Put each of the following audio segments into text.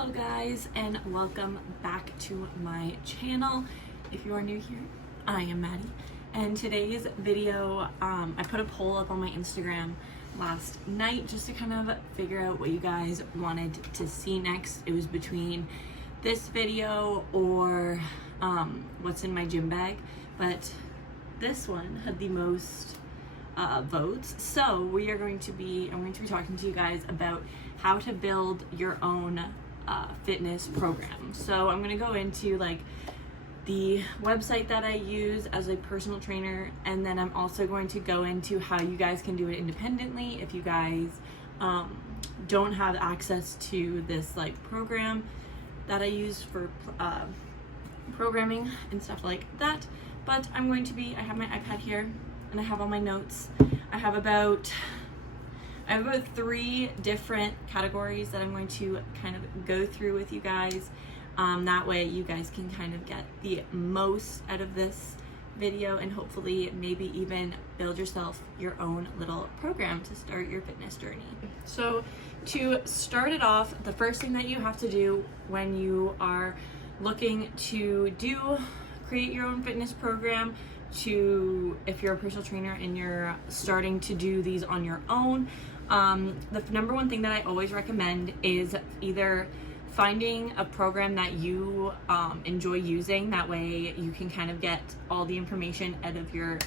Hello guys, and welcome back to my channel. If you are new here, I am Maddie, and today's video, I put a poll up on my Instagram last night just to kind of figure out what you guys wanted to see next. It was between this video or what's in my gym bag, but this one had the most votes. So I'm going to be talking to you guys about how to build your own fitness program. So I'm going to go into like the website that I use as a personal trainer, and then I'm also going to go into how you guys can do it independently if you guys don't have access to this like program that I use for programming and stuff like that. But I have my iPad here and I have all my notes. I have about 3 different categories that I'm going to kind of go through with you guys. That way you guys can kind of get the most out of this video and hopefully maybe even build yourself your own little program to start your fitness journey. So to start it off, the first thing that you have to do when you are looking to create your own fitness program, if you're a personal trainer and you're starting to do these on your own, the number one thing that I always recommend is either finding a program that you enjoy using. That way you can kind of get all the information out of your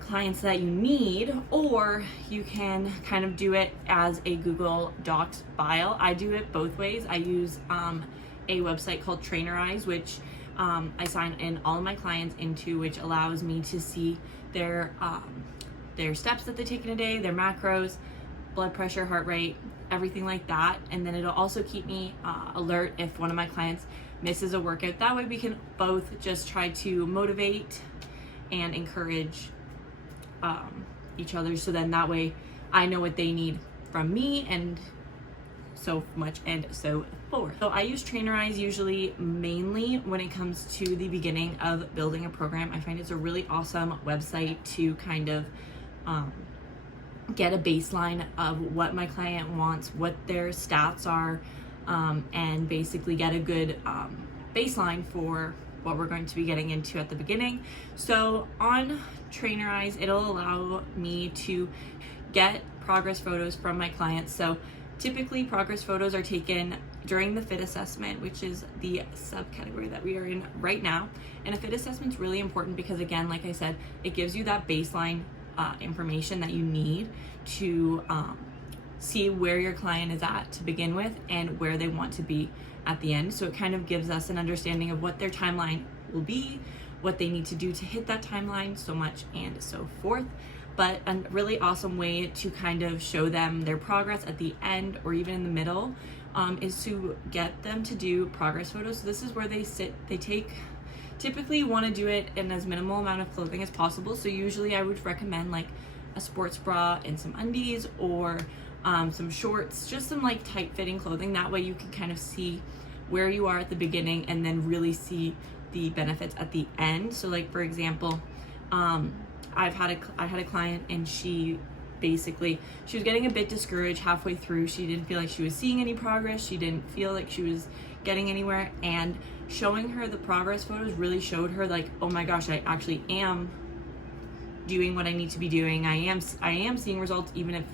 clients that you need, or you can kind of do it as a Google Docs file. I do it both ways. I use a website called Trainerize, which I sign in all of my clients into, which allows me to see their steps that they take in a day, their macros, blood pressure, heart rate, everything like that. And then it'll also keep me alert if one of my clients misses a workout. That way we can both just try to motivate and encourage each other. So then that way I know what they need from me and so much and so forth. So I use Trainerize usually mainly when it comes to the beginning of building a program. I find it's a really awesome website to kind of get a baseline of what my client wants, what their stats are, and basically get a good baseline for what we're going to be getting into at the beginning. So on Trainerize, it'll allow me to get progress photos from my clients. So typically progress photos are taken during the fit assessment, which is the subcategory that we are in right now. And a fit assessment is really important because, again, like I said, it gives you that baseline information that you need to see where your client is at to begin with and where they want to be at the end. So it kind of gives us an understanding of what their timeline will be, what they need to do to hit that timeline, so much and so forth. But a really awesome way to kind of show them their progress at the end or even in the middle is to get them to do progress photos. So this is where they typically want to do it in as minimal amount of clothing as possible. So usually I would recommend like a sports bra and some undies, or some shorts, just some like tight fitting clothing. That way you can kind of see where you are at the beginning and then really see the benefits at the end. So like, for example, I had a client and she was getting a bit discouraged halfway through. She didn't feel like she was seeing any progress. She didn't feel like she was getting anywhere, and showing her the progress photos really showed her like, oh my gosh, I actually am doing what I need to be doing. I am seeing results even if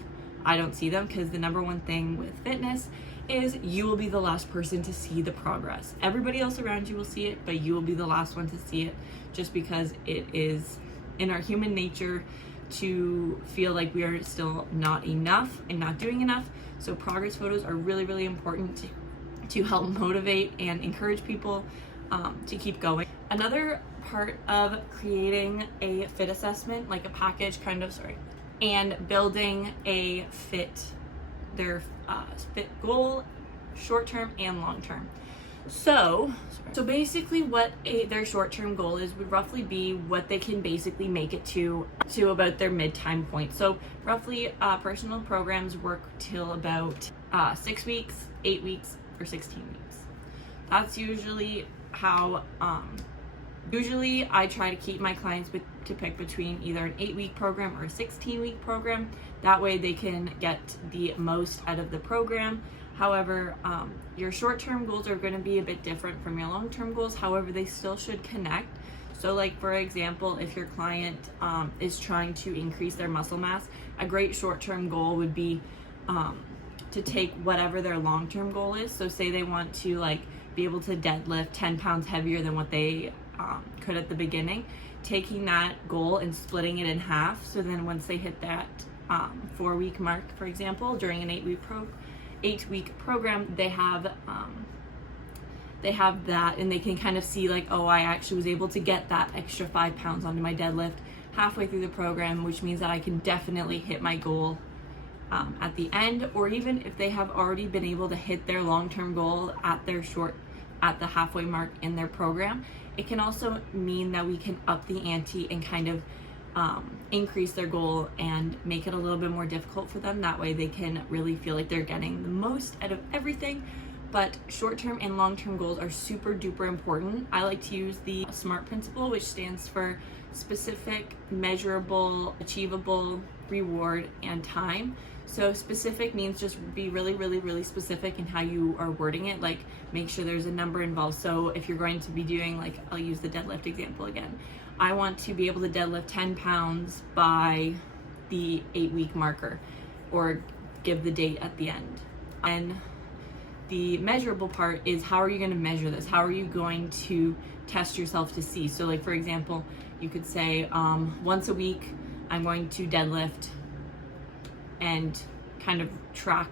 I don't see them, because the number one thing with fitness is you will be the last person to see the progress. Everybody else around you will see it, but you will be the last one to see it, just because it is in our human nature to feel like we are still not enough and not doing enough. So progress photos are really, really important to help motivate and encourage people to keep going. Another part of creating a fit assessment, like a package and building a fit goal, short-term and long-term. So basically what their short-term goal is would roughly be what they can basically make it to about their mid-time point. So roughly personal programs work till about 6 weeks, 8 weeks, or 16 weeks. That's usually how usually I try to keep my clients to pick between either an 8-week program or a 16-week program. That way they can get the most out of the program. However, your short-term goals are going to be a bit different from your long-term goals. However, they still should connect. So like, for example, if your client is trying to increase their muscle mass, a great short-term goal would be to take whatever their long-term goal is. So say they want to like be able to deadlift 10 pounds heavier than what they could at the beginning, taking that goal and splitting it in half. So then once they hit that 4-week mark, for example, during an 8-week program, they have that, and they can kind of see like, oh, I actually was able to get that extra 5 pounds onto my deadlift halfway through the program, which means that I can definitely hit my goal at the end. Or even if they have already been able to hit their long-term goal at the halfway mark in their program, it can also mean that we can up the ante and kind of increase their goal and make it a little bit more difficult for them. That way they can really feel like they're getting the most out of everything. But short-term and long-term goals are super duper important. I like to use the SMART principle, which stands for specific, measurable, achievable, reward, and time. So specific means just be really, really, really specific in how you are wording it. Like, make sure there's a number involved. So if you're going to be doing, like, I'll use the deadlift example again. I want to be able to deadlift 10 pounds by the 8-week marker, or give the date at the end. And the measurable part is, how are you going to measure this? How are you going to test yourself to see? So like, for example, you could say once a week I'm going to deadlift, and kind of track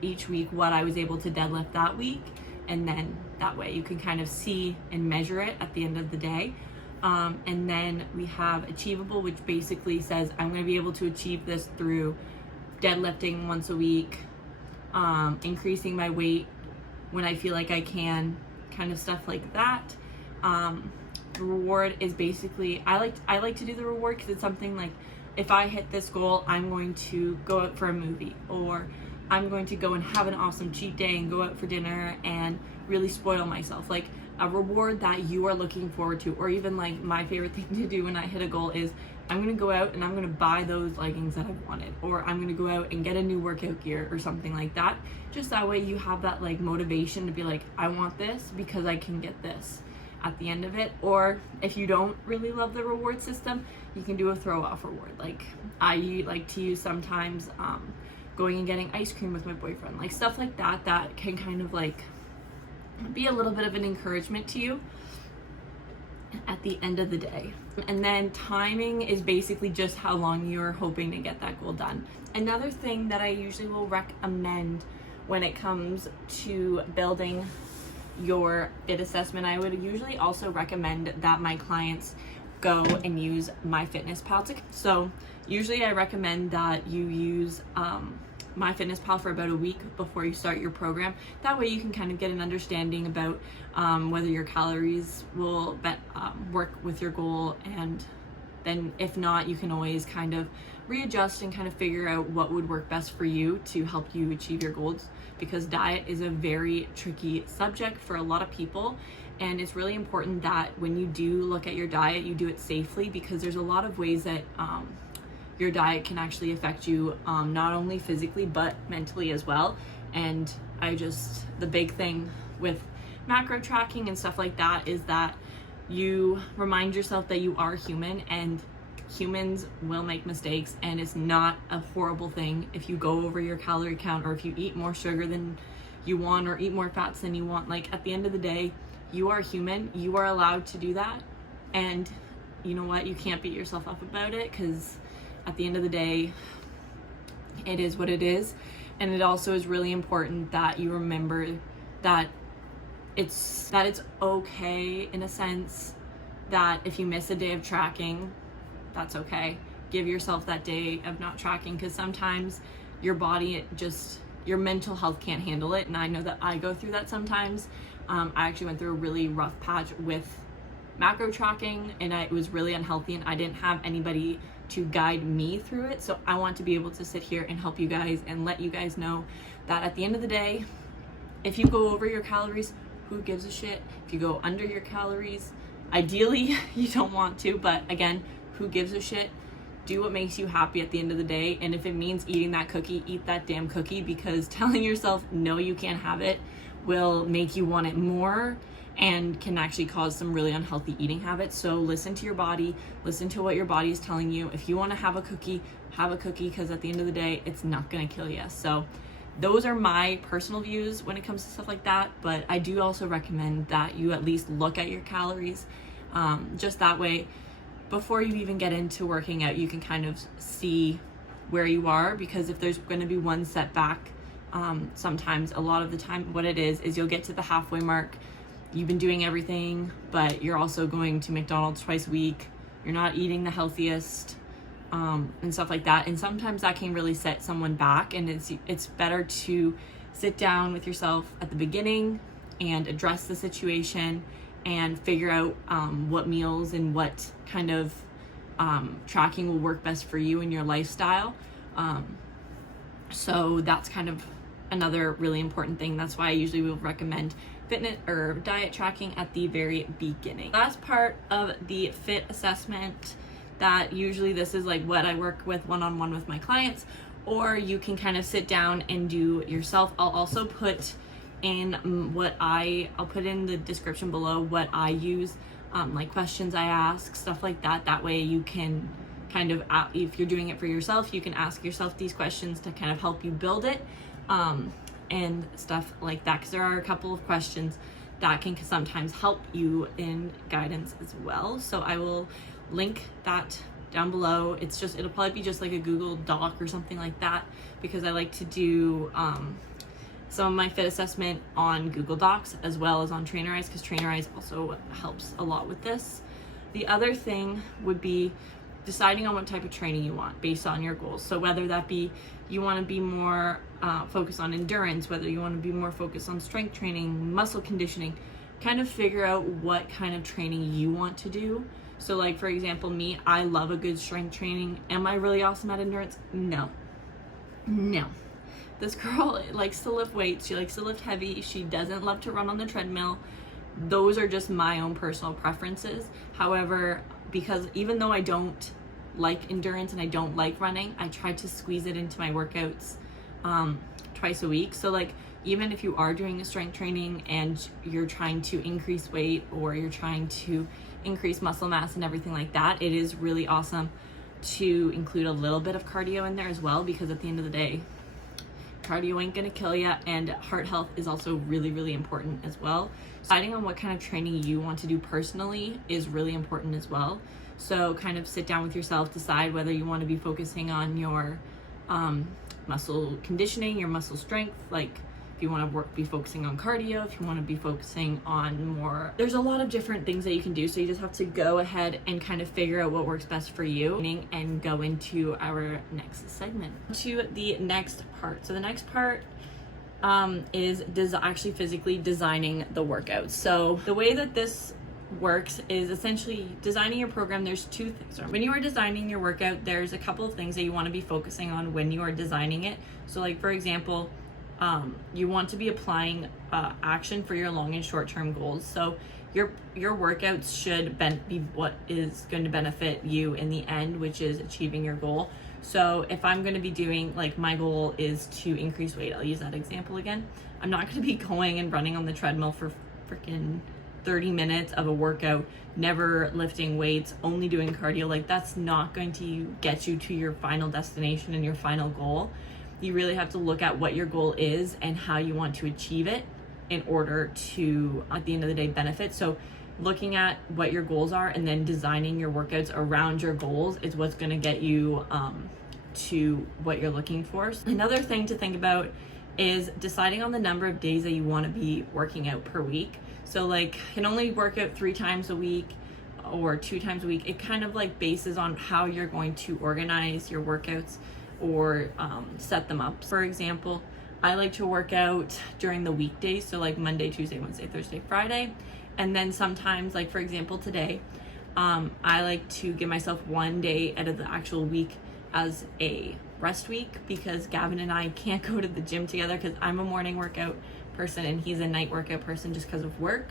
each week what I was able to deadlift that week, and then that way you can kind of see and measure it at the end of the day. And then we have achievable, which basically says I'm going to be able to achieve this through deadlifting once a week, increasing my weight when I feel like I can, kind of stuff like that. The reward is basically, I like to do the reward because it's something like, if I hit this goal, I'm going to go out for a movie, or I'm going to go and have an awesome cheat day and go out for dinner and really spoil myself. Like a reward that you are looking forward to. Or even like, my favorite thing to do when I hit a goal is, I'm going to go out and I'm going to buy those leggings that I've wanted, or I'm going to go out and get a new workout gear or something like that. Just that way you have that like motivation to be like, I want this because I can get this at the end of it. Or if you don't really love the reward system, you can do a throw off reward. Like I like to use sometimes going and getting ice cream with my boyfriend, like stuff like that, that can kind of like be a little bit of an encouragement to you at the end of the day. And then timing is basically just how long you're hoping to get that goal done. Another thing that I usually will recommend when it comes to building your fit assessment, I would usually also recommend that my clients go and use MyFitnessPal. So usually I recommend that you use MyFitnessPal for about a week before you start your program. That way you can kind of get an understanding about whether your calories will work with your goal, and then if not, you can always kind of readjust and kind of figure out what would work best for you to help you achieve your goals, because diet is a very tricky subject for a lot of people, and it's really important that when you do look at your diet, you do it safely, because there's a lot of ways that your diet can actually affect you, not only physically but mentally as well. And the big thing with macro tracking and stuff like that is that you remind yourself that you are human, and humans will make mistakes, and it's not a horrible thing if you go over your calorie count, or if you eat more sugar than you want, or eat more fats than you want. Like, at the end of the day, you are human, you are allowed to do that, and you know what, you can't beat yourself up about it, because at the end of the day, it is what it is. And it also is really important that you remember that it's okay, in a sense, that if you miss a day of tracking, that's okay. Give yourself that day of not tracking, because sometimes your body, your mental health can't handle it. And I know that I go through that sometimes. I actually went through a really rough patch with macro tracking, and it was really unhealthy, and I didn't have anybody to guide me through it. So I want to be able to sit here and help you guys and let you guys know that at the end of the day, if you go over your calories, who gives a shit? If you go under your calories, ideally you don't want to, but again, who gives a shit? do what makes you happy at the end of the day. And if it means eating that cookie, eat that damn cookie, because telling yourself no, you can't have it will make you want it more and can actually cause some really unhealthy eating habits. So listen to your body, listen to what your body is telling you. If you want to have a cookie, because at the end of the day, it's not going to kill you. So those are my personal views when it comes to stuff like that. But I do also recommend that you at least look at your calories. Just that way, before you even get into working out, you can kind of see where you are, because if there's going to be one setback, sometimes, a lot of the time, what it is you'll get to the halfway mark. You've been doing everything, but you're also going to McDonald's twice a week. You're not eating the healthiest, and stuff like that. And sometimes that can really set someone back, and it's better to sit down with yourself at the beginning and address the situation and figure out what meals and what kind of tracking will work best for you and your lifestyle. So that's kind of another really important thing. That's why I usually will recommend fitness or diet tracking at the very beginning. Last part of the fit assessment, that usually this is like what I work with one-on-one with my clients, or you can kind of sit down and do yourself. I'll also put in I'll put in the description below what I use, like questions I ask, stuff like that. That way you can kind of, if you're doing it for yourself, you can ask yourself these questions to kind of help you build it, and stuff like that, because there are a couple of questions that can sometimes help you in guidance as well. So I will link that down below. It'll probably be just like a Google Doc or something like that, because I like to do some of my fit assessment on Google Docs as well as on Trainerize, because Trainerize also helps a lot with this. The other thing would be deciding on what type of training you want based on your goals. So whether that be you want to be more focused on endurance, whether you want to be more focused on strength training, muscle conditioning, kind of figure out what kind of training you want to do. So like, for example, me, I love a good strength training. Am I really awesome at endurance? No. This girl likes to lift weights. She likes to lift heavy. She doesn't love to run on the treadmill. Those are just my own personal preferences. However, because even though I don't like endurance and I don't like running, I try to squeeze it into my workouts twice a week. So like, even if you are doing a strength training and you're trying to increase weight, or you're trying to increase muscle mass and everything like that, it is really awesome to include a little bit of cardio in there as well, because at the end of the day, cardio ain't gonna kill you, and heart health is also really, really important as well. Deciding on what kind of training you want to do personally is really important as well. So kind of sit down with yourself, decide whether you want to be focusing on your muscle conditioning, your muscle strength, like if you want to be focusing on cardio, if you want to be focusing on more, there's a lot of different things that you can do. So you just have to go ahead and kind of figure out what works best for you, and go into our next segment, to the next part. So the next part is actually physically designing the workouts. So the way that this works is essentially designing your program. There's two things. When you are designing your workout, there's a couple of things that you want to be focusing on when you are designing it. So like, for example, you want to be applying action for your long and short-term goals. So your workouts should be what is going to benefit you in the end, which is achieving your goal. So if I'm going to be doing, like, my goal is to increase weight, I'll use that example again. I'm not going to be going and running on the treadmill for freaking 30 minutes of a workout, never lifting weights, only doing cardio. Like, that's not going to get you to your final destination and your final goal. You really have to look at what your goal is and how you want to achieve it in order to, at the end of the day, benefit. So looking at what your goals are and then designing your workouts around your goals is what's going to get you to what you're looking for. Another thing to think about is deciding on the number of days that you want to be working out per week. So like, you can only work out 3 times a week or 2 times a week. It kind of like bases on how you're going to organize your workouts or set them up. For example, I like to work out during the weekdays, so like Monday, Tuesday, Wednesday, Thursday, Friday. And then sometimes, like for example today, I like to give myself 1 day out of the actual week as a rest week, because Gavin and I can't go to the gym together because I'm a morning workout person and he's a night workout person just because of work.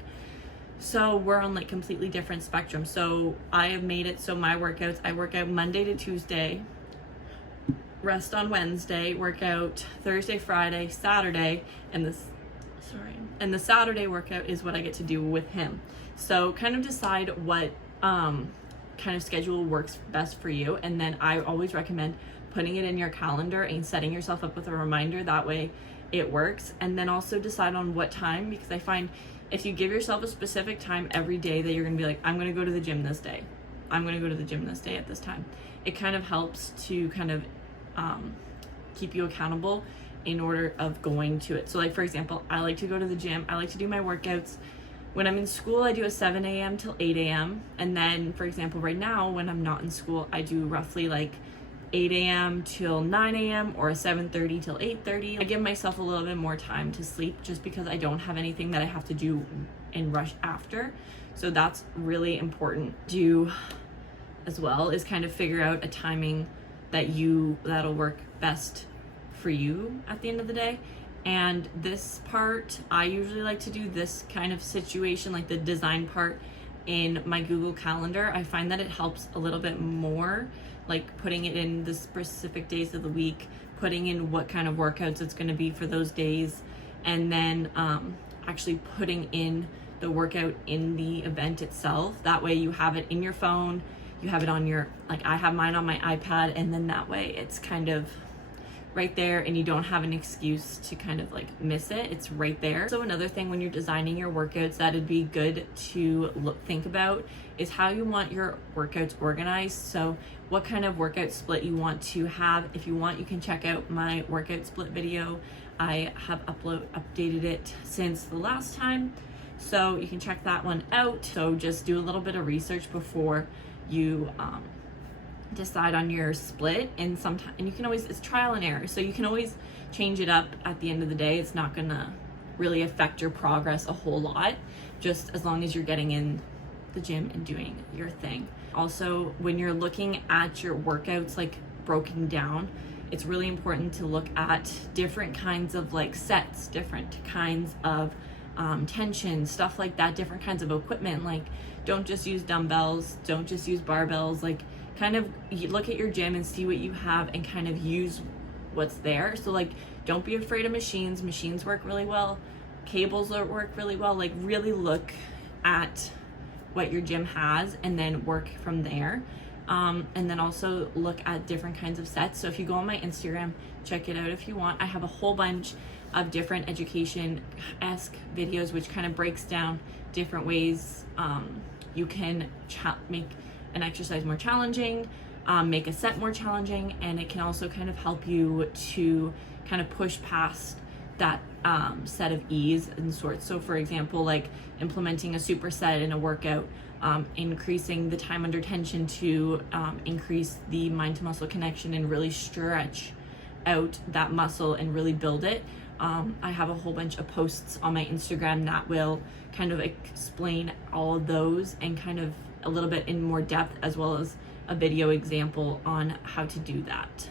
So we're on like completely different spectrums. So I have made it so my workouts, I work out Monday to Tuesday, rest on Wednesday, work out Thursday, Friday, Saturday, and the Saturday workout is what I get to do with him. So kind of decide what kind of schedule works best for you, and then I always recommend putting it in your calendar and setting yourself up with a reminder. That way it works. And then also decide on what time, because I find if you give yourself a specific time every day that you're gonna be like, I'm gonna go to the gym this day, I'm gonna go to the gym this day at this time, it kind of helps to kind of keep you accountable in order of going to it. So like, for example, I like to go to the gym, I like to do my workouts. When I'm in school, I do a 7 a.m. till 8 a.m. And then, for example, right now, when I'm not in school, I do roughly like 8 a.m. till 9 a.m. or a 7:30 till 8:30. I give myself a little bit more time to sleep just because I don't have anything that I have to do and rush after. So that's really important to do as well, is kind of figure out a timing that'll work best for you at the end of the day. And this part, I usually like to do this kind of situation, like the design part, in my Google Calendar. I find that it helps a little bit more, like putting it in the specific days of the week, putting in what kind of workouts it's going to be for those days, and then actually putting in the workout in the event itself. That way you have it in your phone, you have it on your, like I have mine on my iPad, and then that way it's kind of right there and you don't have an excuse to kind of like miss it. It's right there. So another thing when you're designing your workouts that it'd be good to think about is how you want your workouts organized. So what kind of workout split you want to have. If you want, you can check out my workout split video. I have updated it since the last time, so you can check that one out. So just do a little bit of research before you decide on your split, and you can always, it's trial and error, so you can always change it up at the end of the day. It's not gonna really affect your progress a whole lot, just as long as you're getting in the gym and doing your thing. Also, when you're looking at your workouts like broken down, it's really important to look at different kinds of like sets, different kinds of tension, stuff like that, different kinds of equipment. Like, don't just use dumbbells, don't just use barbells, like kind of look at your gym and see what you have and kind of use what's there. So like, don't be afraid of machines. Machines work really well, cables work really well. Like, really look at what your gym has and then work from there. And then also look at different kinds of sets. So if you go on my Instagram, check it out if you want. I have a whole bunch of different education-esque videos which kind of breaks down different ways you can make an exercise more challenging, make a set more challenging, and it can also kind of help you to kind of push past that set of ease and sorts. So for example, like implementing a superset in a workout, increasing the time under tension to increase the mind to muscle connection and really stretch out that muscle and really build it. I have a whole bunch of posts on my Instagram that will kind of explain all of those and kind of a little bit in more depth, as well as a video example on how to do that.